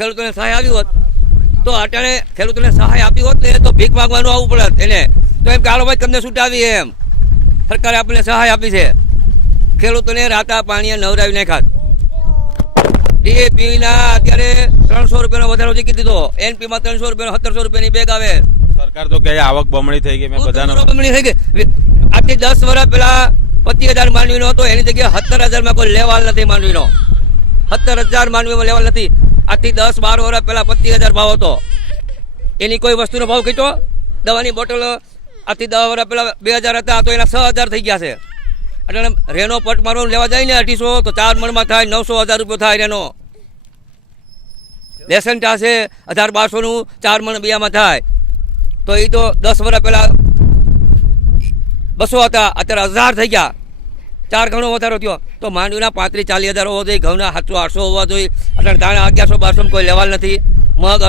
ખેડૂતોને સહાય આવી હોત તો અટાણે ખેડૂતોને સહાય આપી હોત ને તો ભીખ માગવાનું આવવું પડત એને. તો એમ કે હાલો ભાઈ તમને છૂટાવી એમ સરકારે આપણને સહાય આપી છે. ખેડૂતોને રાતા પાણીએ નવરાવી નાખ્યા. ડીએપીના અત્યારે 300 રૂપિયાનો વધારો જીકી દીધો. એનપીમાં 300 રૂપિયાનો 1700 રૂપિયાની બેગ આવે. સરકાર તો કહે આવક બમણી થઈ ગઈ. મેં બધાનો બમણી થઈ ગઈ. આજથી 10 વર્ષ પહેલા 25,000 માંડવીનો હતો, એની જગ્યાએ 17,000માં કોઈ લેવાલ નથી માંડવીનો. 17,000 માંડવીમાં લેવાલ નથી. આજથી 10-12 વર્ષ પહેલા 25,000 ભાવ હતો. એની કોઈ વસ્તુનો ભાવ કીધો. દવાની બોટલ આજથી 10 વર્ષ પહેલા 2,000 હતા તો એના 6,000 થઈ ગયા છે. એટલે રેનો પટ મારો લેવા જાય ને 250 તો 4 મણમાં થાય 900,000 રૂપિયા થાય રેનો. લેસન્ટા છે 1,200નું 4 મણ બિયામાં થાય. તો એ તો 10 વર્ષ પહેલા 200 હતા, અત્યારે 1,000 થઈ ગયા. 4 ગણો વધારો થયો. તો માંડવીના 35-40 હજાર હોવા જોઈએ, ઘઉંના 700-800 હોવા જોઈએ. અત્યારે દાણા 1100-1200 કોઈ લેવાલ નથી. મગ